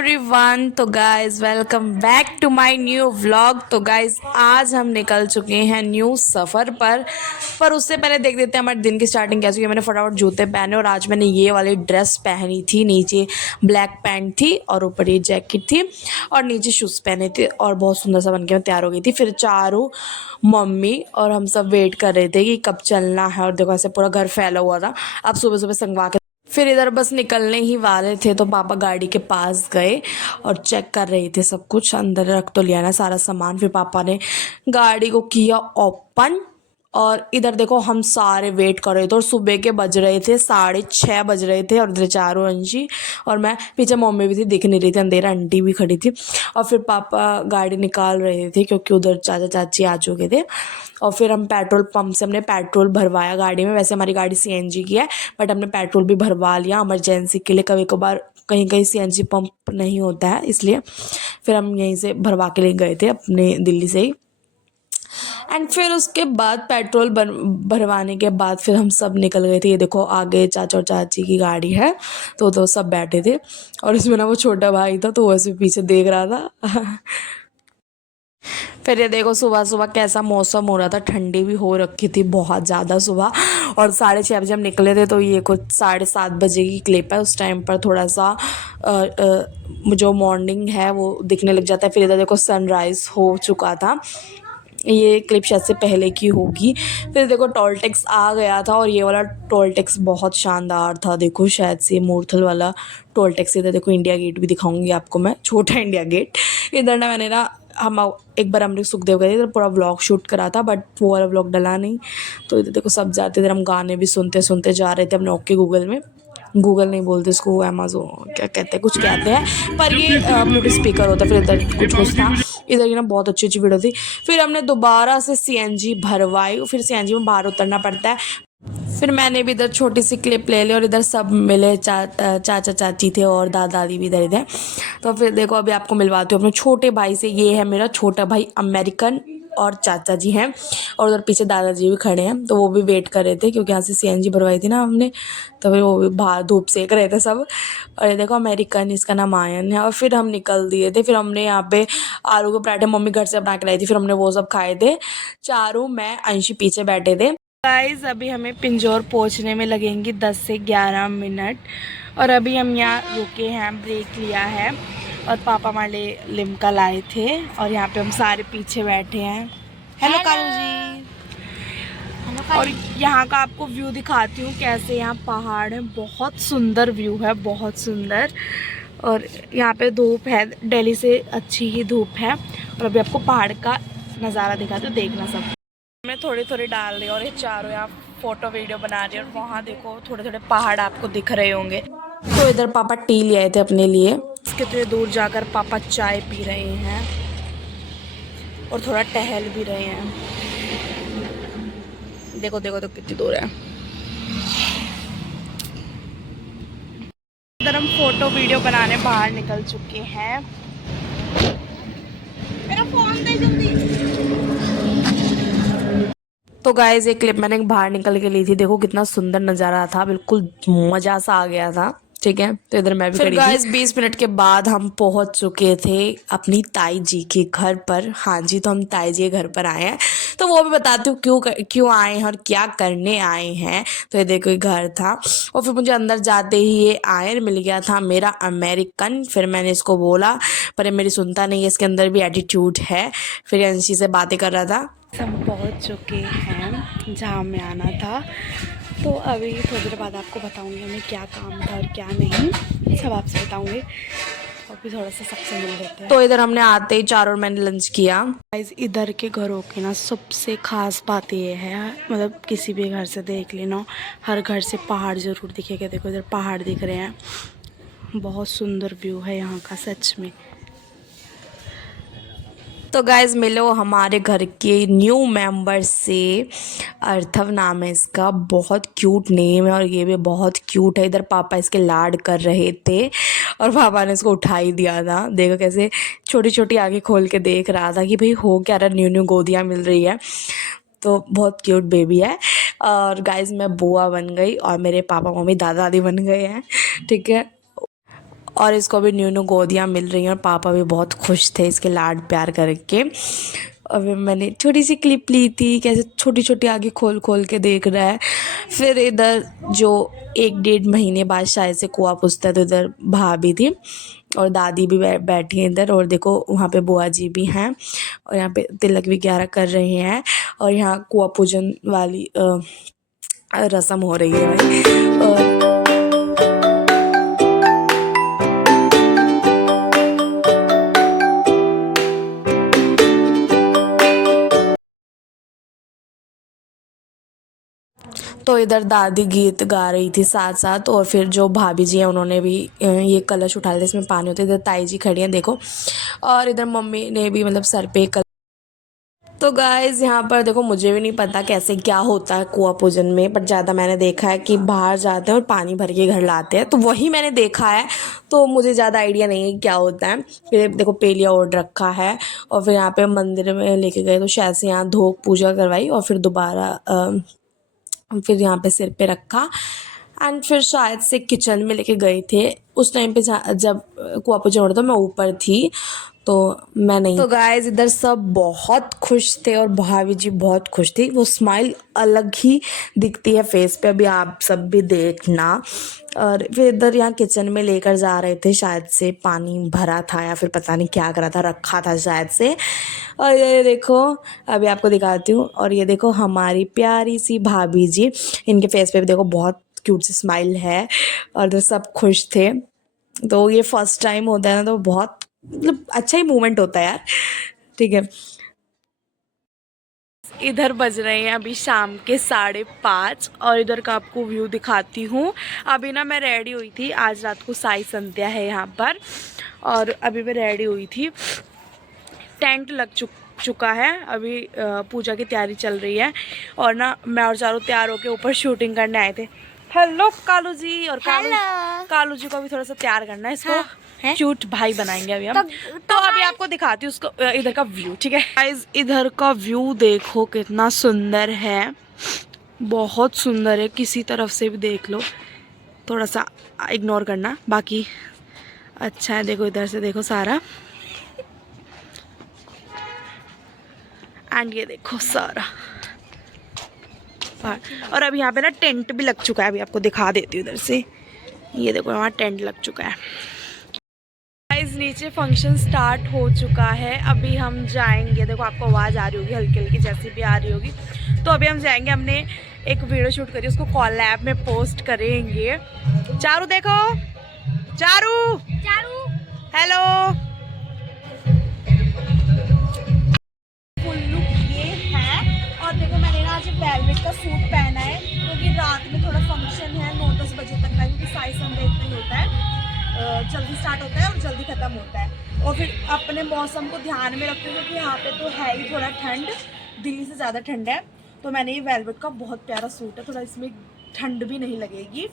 Everyone. तो guys welcome back to my new vlog. तो guys आज हम निकल चुके हैं न्यू सफ़र पर उससे पहले देख देते हैं हमारे दिन की स्टार्टिंग कैसी हुई। मैंने फटाफट जूते पहने और आज मैंने ये वाली ड्रेस पहनी थी। नीचे ब्लैक पैंट थी और ऊपर ये जैकेट थी और नीचे शूज़ पहने थे और बहुत सुंदर सा बन के मैं तैयार हो गई थी। फिर चारों मम्मी और हम सब वेट कर रहे थे कि कब चलना है और देखो ऐसे पूरा घर फैला हुआ था। अब सुबह सुबह संगवा के फिर इधर बस निकलने ही वाले थे तो पापा गाड़ी के पास गए और चेक कर रहे थे सब कुछ। अंदर रख तो लिया ना सारा सामान। फिर पापा ने गाड़ी को किया ओपन और इधर देखो हम सारे वेट कर रहे थे और सुबह के बज रहे थे 6:30 बज रहे थे और इधर चारों अंशी और मैं पीछे मम्मी भी थी, दिख नहीं रही थी, अंधेरा आंटी भी खड़ी थी। और फिर पापा गाड़ी निकाल रहे थे क्योंकि उधर चाचा चाची आ चुके थे। और फिर हम पेट्रोल पंप से हमने पेट्रोल भरवाया गाड़ी में। वैसे हमारी गाड़ी सीएनजी की है बट हमने पेट्रोल भी भरवा लिया इमरजेंसी के लिए। कभी कभार कहीं कहीं सीएनजी पंप नहीं होता है इसलिए फिर हम यहीं से भरवा के ले गए थे अपने दिल्ली से ही। एंड फिर उसके बाद पेट्रोल भरवाने के बाद फिर हम सब निकल गए थे। ये देखो आगे चाचा और चाची की गाड़ी है तो सब बैठे थे और इसमें ना वो छोटा भाई था तो वैसे पीछे देख रहा था। फिर ये देखो सुबह सुबह कैसा मौसम हो रहा था, ठंडी भी हो रखी थी बहुत ज़्यादा सुबह। और 6:30 बजे हम निकले थे तो ये कुछ 7:30 बजे की क्लिप है। उस टाइम पर थोड़ा सा जो मॉर्निंग है वो दिखने लग जाता है। फिर इधर देखो सनराइज़ हो चुका था। ये क्लिप शायद से पहले की होगी। फिर देखो टोल टैक्स आ गया था और ये वाला टोल टैक्स बहुत शानदार था। देखो शायद से मूर्थल वाला टोल टैक्स। इधर देखो इंडिया गेट भी दिखाऊंगी आपको मैं, छोटा इंडिया गेट। इधर ना मैंने ना हम एक बार अमृत सुखदेव गए थे इधर पूरा व्लॉग शूट करा था बट वो वाला व्लॉग डला नहीं। तो इधर देखो सब जाते इधर हम गाने भी सुनते सुनते जा रहे थे अपने ओके गूगल में। गूगल नहीं बोलते इसको, अमेज़न क्या कहते हैं, कुछ कहते हैं पर ये ब्लूटूथ स्पीकर होता है। फिर इधर कुछ था। इधर की ना बहुत अच्छी अच्छी वीडियो थी। फिर हमने दोबारा से सीएनजी भरवाई। फिर सीएनजी में बाहर उतरना पड़ता है। फिर मैंने भी इधर छोटी सी क्लिप ले ली और इधर सब मिले। चाचा चाची थे और दादा दादी भी इधर थे। तो फिर देखो अभी आपको मिलवाती हूँ अपने छोटे भाई से। ये है मेरा छोटा भाई अमेरिकन और चाचा जी हैं और उधर पीछे दादाजी भी खड़े हैं तो वो भी वेट कर रहे थे क्योंकि यहाँ से सीएनजी भरवाई थी ना हमने। तो फिर वो भी बाहर धूप सेक रहे थे सब। और ये देखो अमेरिकन, इसका नाम आयन है। और फिर हम निकल दिए थे। फिर हमने यहाँ पे आलू के पराठे मम्मी घर से बना के लाई थी, फिर हमने वो सब खाए थे चारों। मैं अंशी पीछे बैठे थे। गाइस अभी हमें पिंजौर पहुंचने में लगेंगी 10 से 11 मिनट और अभी हम यहाँ रुके हैं, ब्रेक लिया है। और पापा हमारे लिए लिम्का लाए थे और यहाँ पे हम सारे पीछे बैठे हैं। हेलो कालू जी। और यहाँ का आपको व्यू दिखाती हूँ कैसे यहाँ पहाड़ है, बहुत सुंदर व्यू है, बहुत सुंदर। और यहाँ पे धूप है, दिल्ली से अच्छी ही धूप है। और अभी आपको पहाड़ का नज़ारा दिखाती हूँ, देखना सब। मैं थोड़ी थोड़ी डाल रही हूँ और ये चारों यहाँ फोटो वीडियो बना रही है। और वहाँ देखो थोड़े थोड़े पहाड़ आपको दिख रहे होंगे। तो इधर पापा टी ले आए थे अपने लिए। कितने दूर जाकर पापा चाय पी रहे हैं और थोड़ा टहल भी रहे हैं। देखो देखो तो कितनी दूर है। इधर हम फोटो वीडियो बनाने बाहर निकल चुके हैं। मेरा फोन दे जल्दी। तो गाइस ये क्लिप मैंने बाहर निकल के ली थी। देखो कितना सुंदर नज़ारा था, बिल्कुल मज़ा सा आ गया था। ठीक है तो इधर मैं भी खड़ी थी। गाइस 20 मिनट के बाद हम पहुंच चुके थे अपनी ताई जी के घर पर। हाँ जी, तो हम ताई जी के घर पर आए हैं तो वो भी बताती हूँ क्यों आए हैं और क्या करने आए हैं। तो ये देखो घर था और फिर मुझे अंदर जाते ही ये आयन मिल गया था मेरा अमेरिकन। फिर मैंने इसको बोला पर ये मेरी सुनता नहीं है, इसके अंदर भी एटीट्यूड है। फिर अंशी से बातें कर रहा था। हम पहुंच चुके हैं जहाँ हमें आना था। तो अभी थोड़ी देर बाद आपको बताऊंगी हमें क्या काम था और क्या नहीं, सब आपसे बताऊंगी। और भी थोड़ा सा सबसे मिल लेते हैं। तो इधर हमने आते ही चारों मैंने लंच किया। गाइस इधर के घरों की ना सबसे खास बात ये है, मतलब किसी भी घर से देख लेना, हर घर से पहाड़ ज़रूर दिखेगा। देखो इधर पहाड़ दिख रहे हैं, बहुत सुंदर व्यू है यहाँ का सच में। तो गाइज़ मिलो हमारे घर के न्यू मेंबर से। अर्थव नाम है इसका, बहुत क्यूट नेम है और ये भी बहुत क्यूट है। इधर पापा इसके लाड कर रहे थे और पापा ने इसको उठा ही दिया था। देखो कैसे छोटी छोटी आँखें खोल के देख रहा था कि भाई हो क्या रहा, न्यू न्यू गोदियाँ मिल रही है। तो बहुत क्यूट बेबी है। और गाइज़ मैं बुआ बन गई और मेरे पापा मम्मी दादा दादी बन गए हैं। ठीक है। और इसको भी न्यू न्यू गोदियाँ मिल रही हैं और पापा भी बहुत खुश थे इसके लाड प्यार करके। अभी मैंने छोटी सी क्लिप ली थी, कैसे छोटी छोटी आँखें खोल खोल के देख रहा है। फिर इधर जो 1 डेढ़ महीने बाद शायद से कुआं पुजता है, तो इधर भाभी थी और दादी भी बैठी हैं इधर, और देखो वहाँ पे बुआ जी भी हैं और यहाँ पे तिलक वगैरह कर रहे हैं और यहाँ कुआं पूजन वाली रस्म हो रही है भाई। और तो इधर दादी गीत गा रही थी साथ साथ, और फिर जो भाभी जी हैं उन्होंने भी ये कलश उठा लिया, इसमें पानी होता है। इधर ताई जी खड़ी हैं देखो, और इधर मम्मी ने भी मतलब सर पे तो गाइज़ यहाँ पर देखो, मुझे भी नहीं पता कैसे क्या होता है कुआं पूजन में, बट ज़्यादा मैंने देखा है कि बाहर जाते हैं और पानी भर के घर लाते हैं, तो वही मैंने देखा है। तो मुझे ज़्यादा आइडिया नहीं है क्या होता है। फिर देखो पेलिया ओढ़ रखा है और फिर यहाँ पे मंदिर में लेके गए तो शायद से यहाँ धोक पूजा करवाई और फिर दोबारा फिर यहाँ पे सिर पे रखा एंड फिर शायद से किचन में लेके गए थे। उस टाइम पे जब कुआं पूजन हो रहा था मैं ऊपर थी, तो मैं नहीं। तो गाइस इधर सब बहुत खुश थे और भाभी जी बहुत खुश थी, वो स्माइल अलग ही दिखती है फेस पे, अभी आप सब भी देखना। और फिर इधर यहाँ किचन में लेकर जा रहे थे, शायद से पानी भरा था या फिर पता नहीं क्या करा था, रखा था शायद से। और ये देखो अभी आपको दिखाती हूँ, और ये देखो हमारी प्यारी सी भाभी जी, इनके फेस पे भी देखो बहुत क्यूट सी स्माइल है और इधर सब खुश थे। तो ये फर्स्ट टाइम होता है ना, तो बहुत मतलब अच्छा ही मोमेंट होता है यार। ठीक है, इधर बज रहे हैं अभी शाम के 5:30 और इधर का आपको व्यू दिखाती हूँ। अभी ना मैं रेडी हुई थी, आज रात को साई संध्या है यहाँ पर, और अभी मैं रेडी हुई थी। टेंट लग चुका है, अभी पूजा की तैयारी चल रही है और ना मैं और चारों तैयार होके ऊपर शूटिंग करने आए थे। हेलो कालू जी, और कालू जी को भी थोड़ा सा तैयार करना है, इसको क्यूट भाई बनाएंगे अभी हम। तो अभी आपको दिखाती हूँ उसको इधर का व्यू, ठीक है गाइस। इधर का व्यू देखो कितना सुंदर है, बहुत सुंदर है, किसी तरफ से भी देख लो, थोड़ा सा इग्नोर करना, बाकी अच्छा है। देखो इधर से देखो सारा, एंड ये देखो सारा। और अभी यहाँ पे ना टेंट भी लग चुका है, अभी आपको दिखा देती हूँ इधर से, ये देखो वहाँ टेंट लग चुका है। गाइस नीचे फंक्शन स्टार्ट हो चुका है, अभी हम जाएंगे। देखो आपको आवाज़ आ रही होगी हल्की हल्की, जैसी भी आ रही होगी। तो अभी हम जाएंगे, हमने एक वीडियो शूट करी, उसको कॉलैब में पोस्ट करेंगे। चारू देखो, चारू हेलो, फुल लुक ये है। और देखो मैंने ना आज वेलवेट का सूट पहना है, क्योंकि रात में थोड़ा फंक्शन है 9-10 बजे तक का, क्योंकि साई संडे ही होता है, जल्दी स्टार्ट होता है और जल्दी ख़त्म होता है। और फिर अपने मौसम को ध्यान में रखते हुए, क्योंकि यहाँ पे तो है ही थोड़ा ठंड, दिल्ली से ज़्यादा ठंड है, तो मैंने ये वेलवेट का बहुत प्यारा सूट है, थोड़ा इसमें ठंड भी नहीं लगेगी।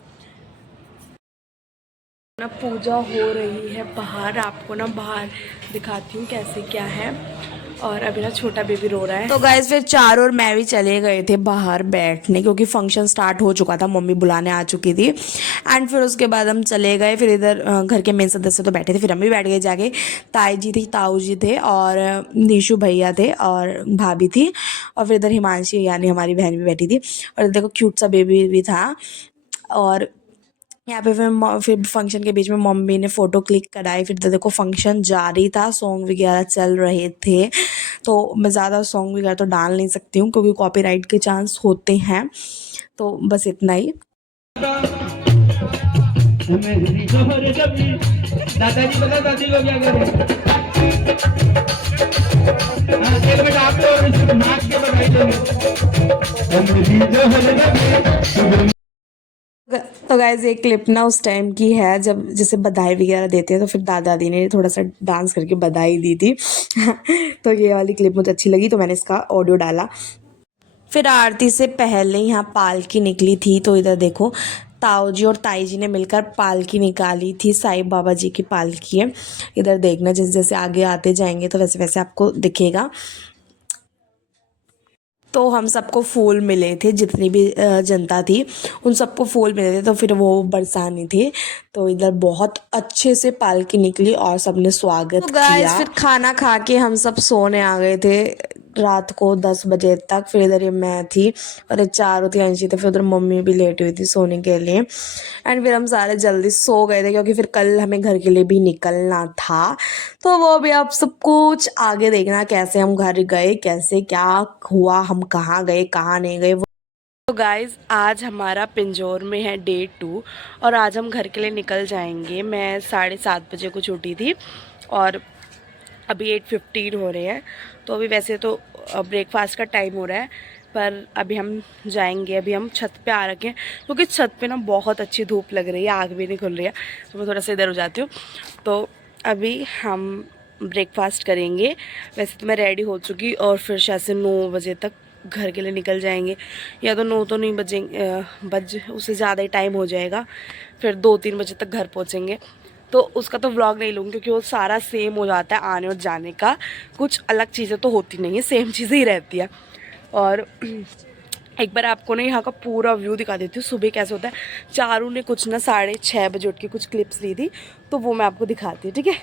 ना पूजा हो रही है बाहर, आपको ना बाहर दिखाती हूँ कैसे क्या है। और अभी ना छोटा बेबी रो रहा है। तो गाइस फिर चार और मैं भी चले गए थे बाहर बैठने, क्योंकि फंक्शन स्टार्ट हो चुका था, मम्मी बुलाने आ चुकी थी। एंड फिर उसके बाद हम चले गए, फिर इधर घर के मेन सदस्य तो बैठे थे, फिर हम भी बैठ गए जाके। ताई जी थी, ताऊ जी थे, और नीशू भैया थे, और भाभी थी, और फिर इधर हिमांशी यानी हमारी बहन भी बैठी थी, और देखो क्यूट सा बेबी भी था। और यहाँ पे फिर फंक्शन के बीच में मम्मी ने फ़ोटो क्लिक कराई। फिर तो देखो फंक्शन जारी था, सॉन्ग वगैरह चल रहे थे, तो मैं ज़्यादा सॉन्ग वगैरह तो डाल नहीं सकती हूँ, क्योंकि कॉपीराइट के चांस होते हैं। तो बस इतना ही। दादाजी पता दादी को क्या करें, आप लोग नाच के बधाई देंगे। तो गाइज एक क्लिप ना उस टाइम की है, जब जैसे बधाई वगैरह देते हैं, तो फिर दादा दादी ने थोड़ा सा डांस करके बधाई दी थी। तो ये वाली क्लिप मुझे अच्छी लगी, तो मैंने इसका ऑडियो डाला। फिर आरती से पहले यहाँ पालकी निकली थी, तो इधर देखो ताऊ जी और ताई जी ने मिलकर पालकी निकाली थी, साईं बाबा जी की पालकी है। इधर देखना, जैसे जैसे आगे आते जाएंगे तो वैसे वैसे आपको दिखेगा। तो हम सबको फूल मिले थे, जितनी भी जनता थी उन सबको फूल मिले थे, तो फिर वो बरसाने थे। तो इधर बहुत अच्छे से पालकी निकली और सबने स्वागत तो गाइस फिर खाना खा के हम सब सोने आ गए थे रात को 10 बजे तक। फिर इधर ये मैं थी और एक चारों थी अंशी थे, फिर उधर मम्मी भी लेटी हुई थी सोने के लिए। एंड फिर हम सारे जल्दी सो गए थे क्योंकि फिर कल हमें घर के लिए भी निकलना था। तो वो भी आप सब कुछ आगे देखना, कैसे हम घर गए, कैसे क्या हुआ, हम कहाँ गए कहाँ नहीं गए। तो गाइज़ आज हमारा पिंजौर में है डे 2 और आज हम घर के लिए निकल जाएंगे। मैं 7:30 बजे को छूटी थी और अभी 8:15 हो रहे हैं। तो अभी वैसे तो ब्रेकफास्ट का टाइम हो रहा है, पर अभी हम जाएंगे। अभी हम छत पे आ रखे हैं क्योंकि छत पे ना बहुत अच्छी धूप लग रही है, आग भी नहीं खुल रही है, तो मैं थोड़ा सा इधर हो जाती हूँ। तो अभी हम ब्रेकफास्ट करेंगे। वैसे तो मैं रेडी हो चुकी और फिर शायद से 9 बजे तक घर के लिए निकल जाएंगे, या तो 9 तो नहीं बज उससे ज़्यादा ही टाइम हो जाएगा। फिर 2-3 बजे तक घर पहुँचेंगे। तो उसका तो व्लॉग नहीं लूँगी क्योंकि वो सारा सेम हो जाता है आने और जाने का, कुछ अलग चीज़ें तो होती नहीं है, सेम चीज़ें ही रहती है। और एक बार आपको ना यहाँ का पूरा व्यू दिखा देती हूँ सुबह कैसे होता है। चारू ने कुछ ना 6:30 बजे उठ के कुछ क्लिप्स ली थी, तो वो मैं आपको दिखाती हूँ, ठीक है।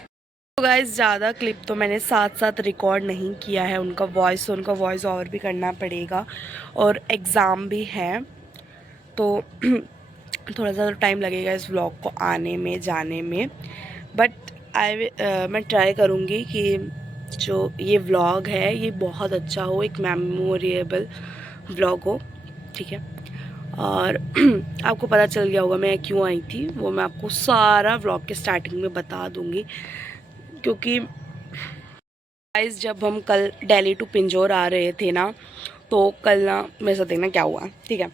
तो गाइस ज़्यादा क्लिप तो मैंने साथ साथ रिकॉर्ड नहीं किया है, उनका वॉइस ओवर भी करना पड़ेगा और एग्ज़ाम भी है, तो थोड़ा सा टाइम लगेगा इस व्लॉग को आने में जाने में। बट मैं ट्राई करूँगी कि जो ये व्लॉग है ये बहुत अच्छा हो, एक मेमोरेबल व्लॉग हो, ठीक है। और आपको पता चल गया होगा मैं क्यों आई थी, वो मैं आपको सारा व्लॉग के स्टार्टिंग में बता दूँगी। क्योंकि गाइस जब हम कल दिल्ली टू पिंजौर आ रहे थे ना, तो कल ना मेरे साथ देखना क्या हुआ, ठीक है।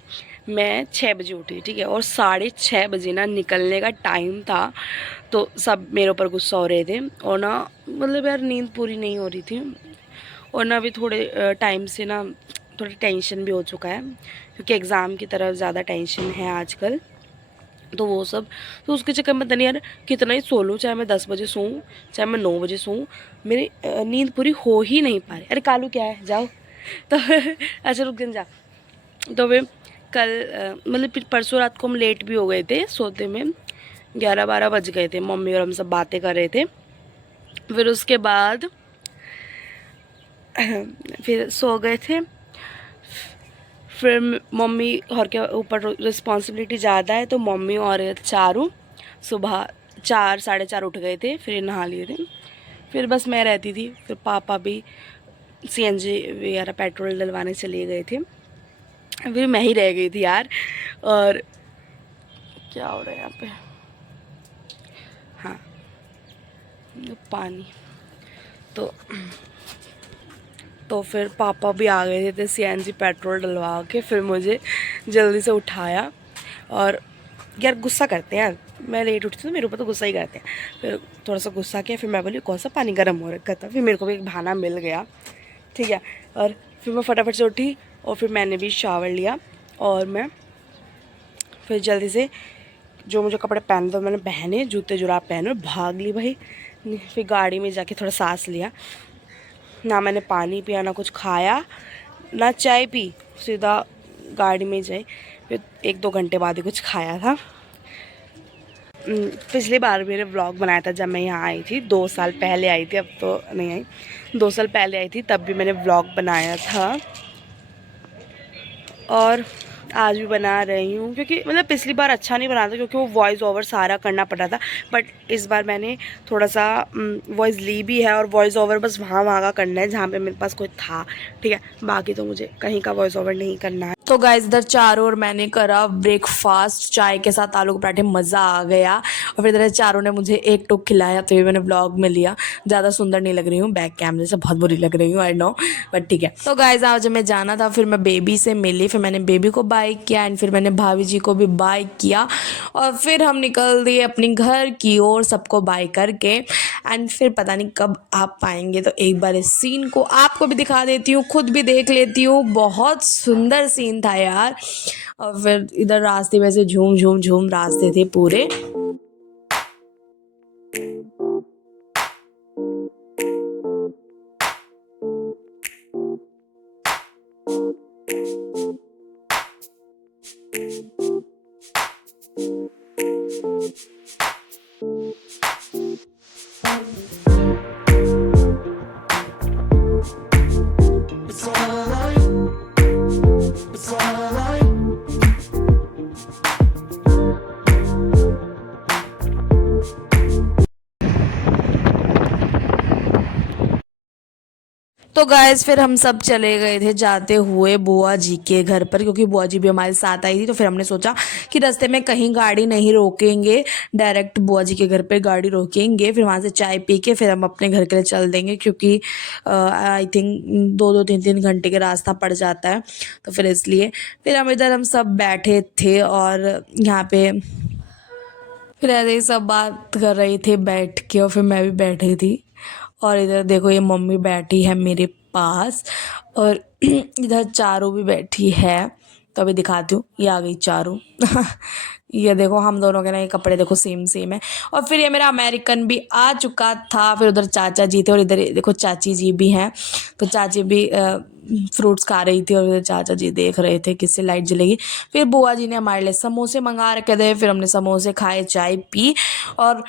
मैं 6 बजे उठी, ठीक है, और 6:30 बजे ना निकलने का टाइम था। तो सब मेरे ऊपर गुस्सा हो रहे थे और ना मतलब यार नींद पूरी नहीं हो रही थी, और ना अभी थोड़े टाइम से ना थोड़ा टेंशन भी हो चुका है क्योंकि एग्ज़ाम की तरफ ज़्यादा टेंशन है आजकल। तो वो सब, तो उसके चक्कर में नहीं यार कितना ही सो लूँ, चाहे मैं 10 बजे सोऊँ चाहे मैं 9 बजे सोऊँ, मेरी नींद पूरी हो ही नहीं पा रही। अरे कालू क्या है, जाओ। तो अच्छा रुक जा। तो वे कल मतलब फिर परसों रात को हम लेट भी हो गए थे सोते में, 11-12 बज गए थे, मम्मी और हम सब बातें कर रहे थे। फिर उसके बाद फिर सो गए थे। फिर मम्मी घर के ऊपर रिस्पॉन्सिबिलिटी ज़्यादा है, तो मम्मी और चारू सुबह 4-4:30 उठ गए थे, फिर नहा लिए थे। फिर बस मैं रहती थी, फिर पापा भी सीएनजी वगैरह पेट्रोल डलवाने चले गए थे, फिर मैं ही रह गई थी यार। और क्या हो रहा है यहाँ पे, हाँ पानी। तो फिर पापा भी आ गए थे सीएनजी पेट्रोल डलवा के, फिर मुझे जल्दी से उठाया। और यार गुस्सा करते हैं यार, मैं लेट उठती तो मेरे ऊपर तो गुस्सा ही करते हैं। फिर थोड़ा सा गुस्सा किया, फिर मैं बोली कौन सा पानी गर्म हो रखा था, फिर मेरे को भी एक बहाना मिल गया, ठीक है। और फिर मैं फटाफट से उठी और फिर मैंने भी शावर लिया और मैं फिर जल्दी से जो मुझे कपड़े पहने थे मैंने पहने, जूते जुराब पहने और भाग ली भाई। फिर गाड़ी में जाके थोड़ा सांस लिया, ना मैंने पानी पिया ना कुछ खाया ना चाय पी, सीधा गाड़ी में जाए। फिर 1-2 घंटे बाद ही कुछ खाया था। पिछली बार मैंने व्लॉग बनाया था जब मैं यहाँ आई थी, 2 साल पहले आई थी, अब तो नहीं आई, 2 साल पहले आई थी, तब भी मैंने व्लॉग बनाया था और आज भी बना रही हूँ। क्योंकि मतलब पिछली बार अच्छा नहीं बना था क्योंकि वो वॉइस ओवर सारा करना पड़ा था, बट इस बार मैंने थोड़ा सा वॉइस ली भी है और वॉइस ओवर बस वहाँ वहाँ का करना है जहाँ पे मेरे पास कोई था, ठीक है। बाकी तो मुझे कहीं का वॉइस ओवर नहीं करना है। तो गाइस इधर चारों और मैंने करा ब्रेकफास्ट चाय के साथ आलू के पराठे, मज़ा आ गया। और फिर इधर चारों ने मुझे एक टोक खिलाया, तो ये मैंने व्लॉग में लिया। ज़्यादा सुंदर नहीं लग रही हूँ, बैक कैमरे से बहुत बुरी लग रही हूँ, आई नो, बट ठीक है। तो गाइस आज मैं जाना था, फिर मैं बेबी से मिली, फिर मैंने बेबी को बाय किया एंड फिर मैंने भाभी जी को भी बाय किया और फिर हम निकल दिए अपनी घर की ओर सबको बाय करके। एंड फिर पता नहीं कब आप पाएंगे, तो एक बार इस सीन को आपको भी दिखा देती हूँ, खुद भी देख लेती हूँ। बहुत सुंदर सीन था यार। और फिर इधर रास्ते में से झूम झूम झूम रास्ते थे पूरे। तो गाइस फिर हम सब चले गए थे जाते हुए बुआ जी के घर पर, क्योंकि बुआ जी भी हमारे साथ आई थी। तो फिर हमने सोचा कि रास्ते में कहीं गाड़ी नहीं रोकेंगे, डायरेक्ट बुआ जी के घर पे गाड़ी रोकेंगे, फिर वहाँ से चाय पी के फिर हम अपने घर के लिए चल देंगे, क्योंकि आई थिंक 2-3 घंटे का रास्ता पड़ जाता है। तो फिर इसलिए फिर हम सब बैठे थे और यहाँ पे फिर ऐसे ही सब बात कर रहे थे बैठ के, और फिर मैं भी बैठी थी। और इधर देखो ये मम्मी बैठी है मेरे पास, और इधर चारू भी बैठी है। तो अभी दिखाती हूँ, ये आ गई चारू। ये देखो हम दोनों के ना ये कपड़े देखो सेम सेम है। और फिर ये मेरा अमेरिकन भी आ चुका था। फिर उधर चाचा जी थे और इधर देखो चाची जी भी हैं। तो चाची भी फ्रूट्स खा रही थी और इधर चाचा जी देख रहे थे किससे लाइट जलेगी। फिर बुआ जी ने हमारे लिए समोसे मंगा रखे थे, फिर हमने समोसे खाए, चाय पी। और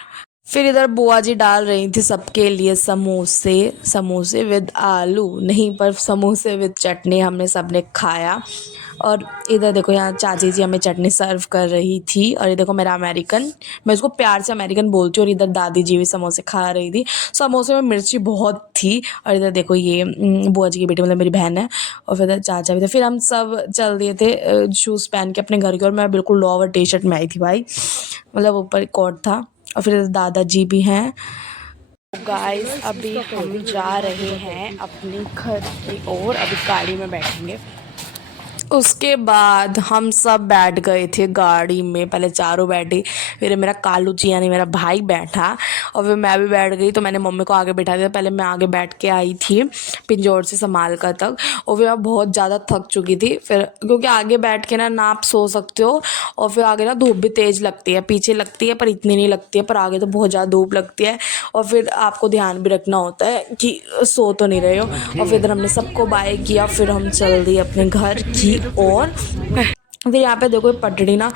फिर इधर बुआ जी डाल रही थी सबके लिए समोसे, समोसे विद आलू नहीं, पर समोसे विद चटनी हमने सबने खाया। और इधर देखो यहाँ चाची जी हमें चटनी सर्व कर रही थी। और ये देखो मेरा अमेरिकन, मैं इसको प्यार से अमेरिकन बोलती हूँ। और इधर दादी जी भी समोसे खा रही थी, समोसे में मिर्ची बहुत थी। और इधर देखो ये बुआ जी की बेटी मतलब मेरी बहन है। और फिर इधर चाचा भी थे। फिर हम सब चल दिए थे शूज़ पहन के अपने घर की, और मैं बिल्कुल लोअर टी शर्ट में आई थी भाई, मतलब ऊपर कोट था। और फिर दादाजी भी हैं। गाइस अभी हम जा रहे हैं अपने घर की ओर, अभी गाड़ी में बैठेंगे। उसके बाद हम सब बैठ गए थे गाड़ी में, पहले चारों बैठी, फिर मेरा कालू जी यानी मेरा भाई बैठा, और फिर मैं भी बैठ गई। तो मैंने मम्मी को आगे बैठा दिया, पहले मैं आगे बैठ के आई थी पिंजौर से संभाल कर तक। और फिर मैं बहुत ज़्यादा थक चुकी थी, फिर क्योंकि आगे बैठ के ना आप सो सकते हो, और फिर आगे ना धूप भी तेज़ लगती है, पीछे लगती है पर इतनी नहीं लगती है, पर आगे तो बहुत ज़्यादा धूप लगती है। और फिर आपको ध्यान भी रखना होता है कि सो तो नहीं रहे हो। और फिर इधर हमने सबको बाय किया, फिर हम चल दिए अपने घर की ओर। फिर यहाँ पे देखो पटड़ी ना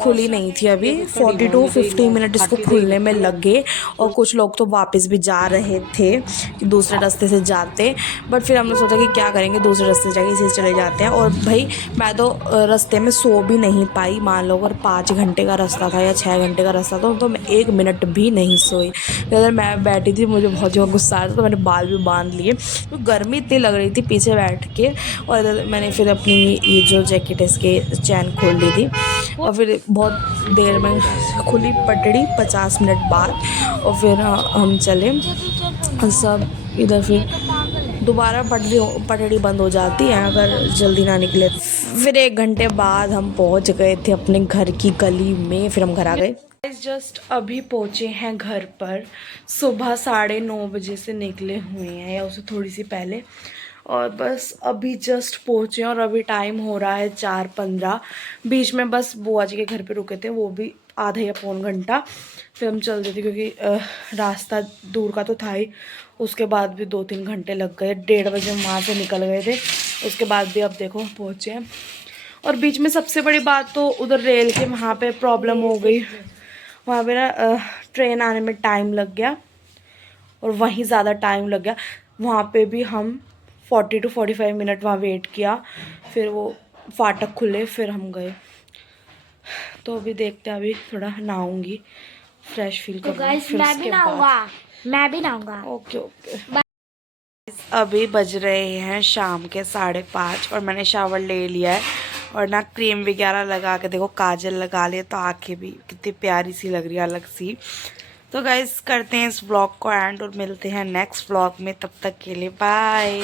खुली नहीं थी अभी, 40 to 50 मिनट इसको खुलने में लगे। और कुछ लोग तो वापस भी जा रहे थे कि दूसरे रास्ते से जाते, बट फिर हमने सोचा कि क्या करेंगे, दूसरे रास्ते से जाके इसी से चले जाते हैं। और भाई मैं तो रास्ते में सो भी नहीं पाई, मान लो अगर 5 घंटे का रास्ता था या 6 घंटे का रास्ता था, तो मैं 1 मिनट भी नहीं सोई। अगर मैं बैठी थी, मुझे बहुत ज़्यादा गुस्सा आ रहा था, तो मैंने बाल भी बांध लिए, तो गर्मी इतनी लग रही थी पीछे बैठ के। और इधर मैंने फिर अपनी ये जो जैकेट है इसके चैन खोल ली थी। और फिर बहुत देर में खुली पटड़ी 50 मिनट बाद। और फिर हम चले सब इधर, फिर दोबारा पटड़ी बंद हो जाती है अगर जल्दी ना निकले। फिर 1 घंटे बाद हम पहुंच गए थे अपने घर की गली में, फिर हम घर आ गए। जस्ट अभी पहुंचे हैं घर पर, सुबह 9:30 बजे से निकले हुए हैं या उससे थोड़ी सी पहले। और बस अभी जस्ट पहुँचे और अभी टाइम हो रहा है 4:15। बीच में बस बुआ जी के घर पे रुके थे, वो भी आधा या पौन घंटा। फिर हम चल देते क्योंकि रास्ता दूर का तो था ही, उसके बाद भी 2-3 घंटे लग गए। 1:30 बजे हम वहाँ से निकल गए थे, उसके बाद भी अब देखो पहुँचे हैं। और बीच में सबसे बड़ी बात तो उधर रेल के वहाँ पे प्रॉब्लम हो गई, वहाँ पे ना ट्रेन आने में टाइम लग गया, और वहीं ज़्यादा टाइम लग गया। वहाँ पे भी हम 40 to 45 मिनट वहाँ वेट किया, फिर वो फाटक खुले, फिर हम गए। तो अभी देखते हैं, अभी थोड़ा नहाऊंगी, फ्रेश फील तो करूँगी। गाइस मैं भी नहाऊंगा। Okay okay. अभी बज रहे हैं शाम के 5:30 और मैंने शावर ले लिया है, और ना क्रीम वगैरह लगा के देखो काजल लगा लिया, तो आंखें भी कितनी प्यारी सी लग रही है, अलग सी। तो गाइस करते हैं इस व्लॉग को एंड, और मिलते हैं नेक्स्ट व्लॉग में, तब तक के लिए बाय।